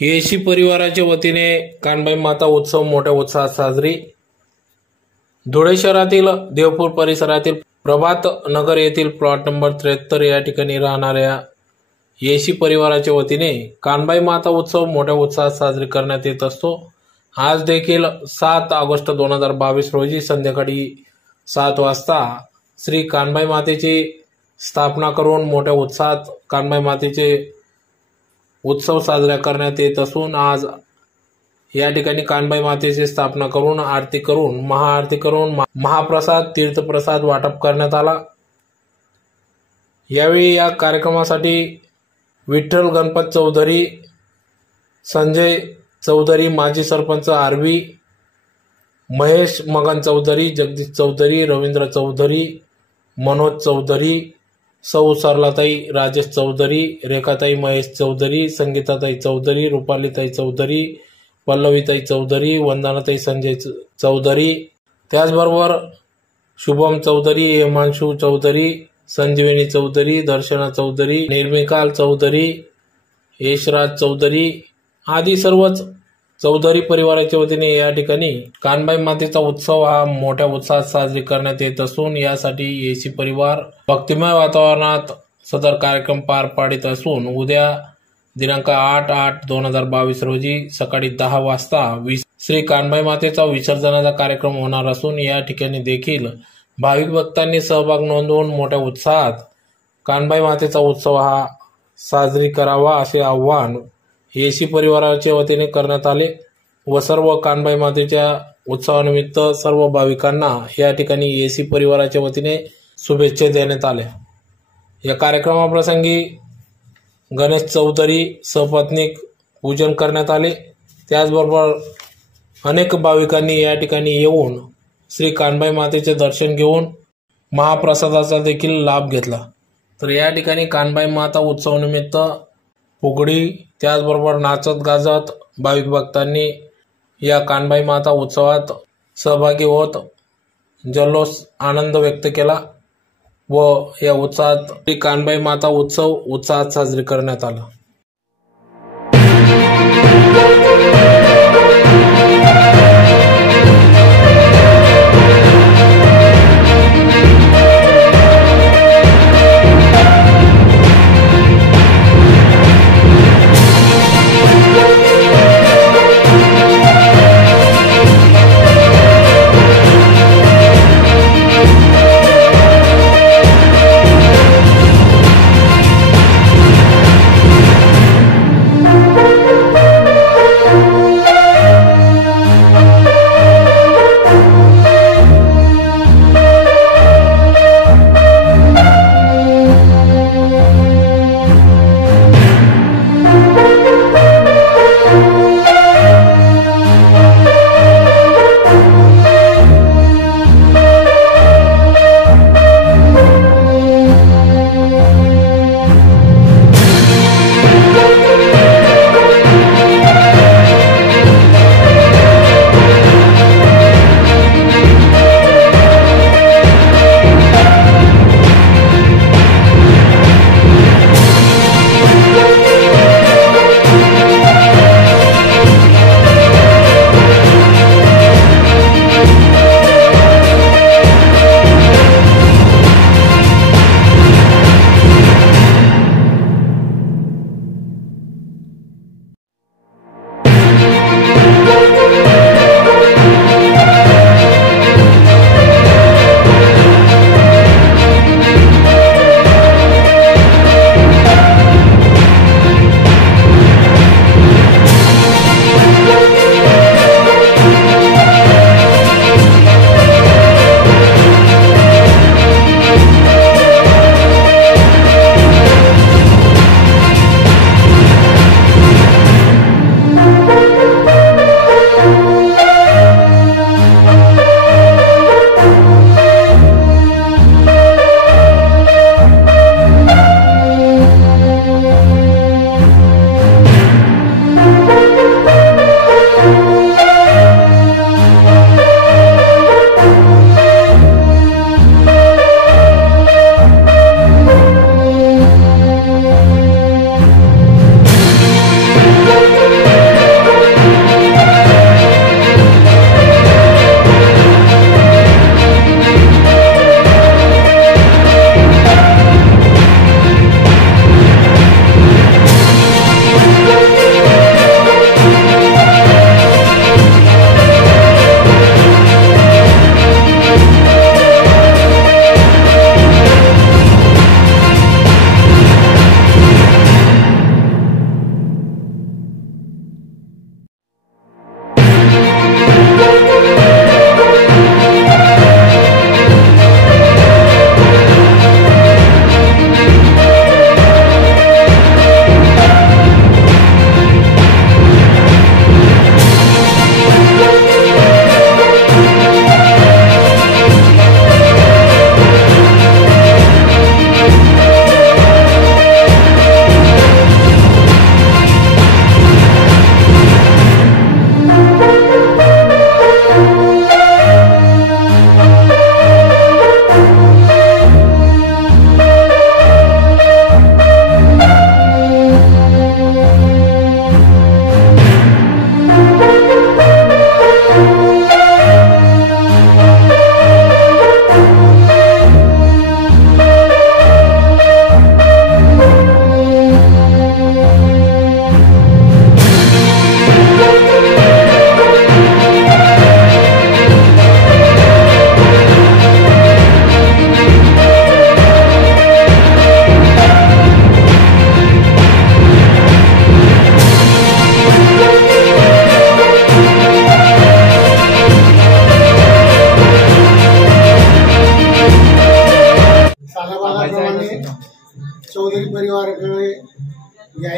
येशी परिवाराच्या वतीने कानबाई माता उत्सव मोठ्या उत्साहात साजरी। धुळे शहरातील देवपूर परिसरातील प्रभात नगर येथील प्लॉट नंबर 73 या ठिकाणी राहणाऱ्या येशी परिवाराच्या वतीने कानबाई माता उत्सव मोठ्या उत्साहात साजरी करण्यात येत असतो। आज देखील 7 ऑगस्ट 2022 रोजी संध्याकाळी 7 वाजता श्री कानबाई मातेची स्थापना करून मोठ्या उत्साहात कानबाई मातेचे उत्सव साजरा करण्यात येत असून आज या ठिकाणी कानबाई मातेची स्थापना करून आरती करून महाआरती करून महाप्रसाद तीर्थप्रसाद वाटप करण्यात आला। यावेळी या कार्यक्रमासाठी विठ्ठल गणपत चौधरी, संजय चौधरी, माजी सरपंच आरवी, महेश मगन चौधरी, जगदीश चौधरी, रवींद्र चौधरी, मनोज चौधरी, सौ सरलाताई राजेश चौधरी, रेखाताई महेश चौधरी, संगीताताई चौधरी, रूपालीताई चौधरी, पल्लवीताई चौधरी, वंदनाताई संजय चौधरी, त्याचबरोबर शुभम चौधरी, हिमांशु चौधरी, संजीवनी चौधरी, दर्शना चौधरी, निर्मिकाल चौधरी, यशराज चौधरी आदी सर्वच चौधरी परिवाराच्या वतीने या ठिकाणी कानबाई मातेचा उत्सव हा मोठ्या उत्साहात साजरी करण्यात येत असून यासाठी येशी परिवार भक्तिमय वातावरणात सदर कार्यक्रम पार पाडित असून उद्या दिनांक 8/8/2022 रोजी सकाळी 10 वाजता श्री कानबाई मातेचा विसर्जनाचा कार्यक्रम होणार असून या ठिकाणी देखील भाविक भक्तांनी सहभाग नोंदवून मोठ्या उत्साहात कानबाई मातेचा उत्सव हा साजरी करावा असे आवाहन येशी परिवाराच्या वतीने करण्यात आले व सर्व कानबाई मातेच्या उत्सवानिमित्त सर्व भाविकांना या ठिकाणी येशी परिवाराच्या वतीने शुभेच्छा देण्यात आल्या। या कार्यक्रमाप्रसंगी गणेश चौधरी सपत्नीक पूजन करण्यात आले। त्याचबरोबर अनेक भाविकांनी या ठिकाणी येऊन श्री कानबाई मातेचे दर्शन घेऊन महाप्रसादाचा देखील लाभ घेतला। तर या ठिकाणी कानबाई माता उत्सवानिमित्त फुगडी त्याचबरोबर नाचत गाजत भाविक भक्तांनी या कानबाई माता उत्सवात सहभागी होत जल्लोष आनंद व्यक्त केला व या उत्सवात कानबाई माता उत्सव उत्साहात साजरी करण्यात आला।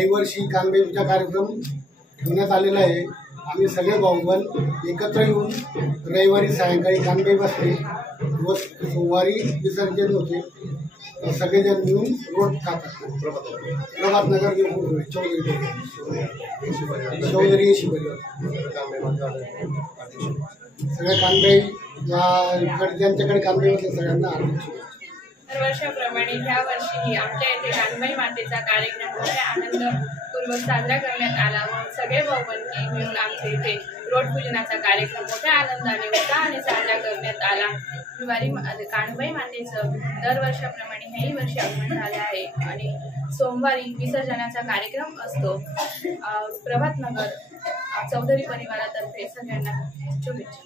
याही वर्षी कानबाईचा कार्यक्रम ठेवण्यात आलेला आहे। आम्ही सगळे भाऊबंद एकत्र येऊन रविवारी सायंकाळी कानबाई बसते व सोमवारी विसर्जन होते। सगळेजण मिळून रोड खातात। प्रभात नगर चौधरी एशी परिवार सगळ्या कानबाई ज्यांच्याकडे कानबाई होते सगळ्यांना हार्दिक शुभेच्छा। दरवर्षाप्रमाणे ह्या वर्षीही आमच्या येथे कानबाई मातेचा कार्यक्रम मोठ्या आनंदपूर्वक साजरा करण्यात आला व सगळे भाऊबंदी मिळून आमच्या इथे रोड पूजनाचा कार्यक्रम मोठ्या आनंदाने उत्साहाने साजरा करण्यात आला। कानबाई मातेचं दरवर्षाप्रमाणे ह्याही वर्षी आगमन झाले आहे आणि सोमवारी विसर्जनाचा कार्यक्रम असतो। प्रभात नगर चौधरी परिवारातर्फे सगळ्यांना शुभेच्छा।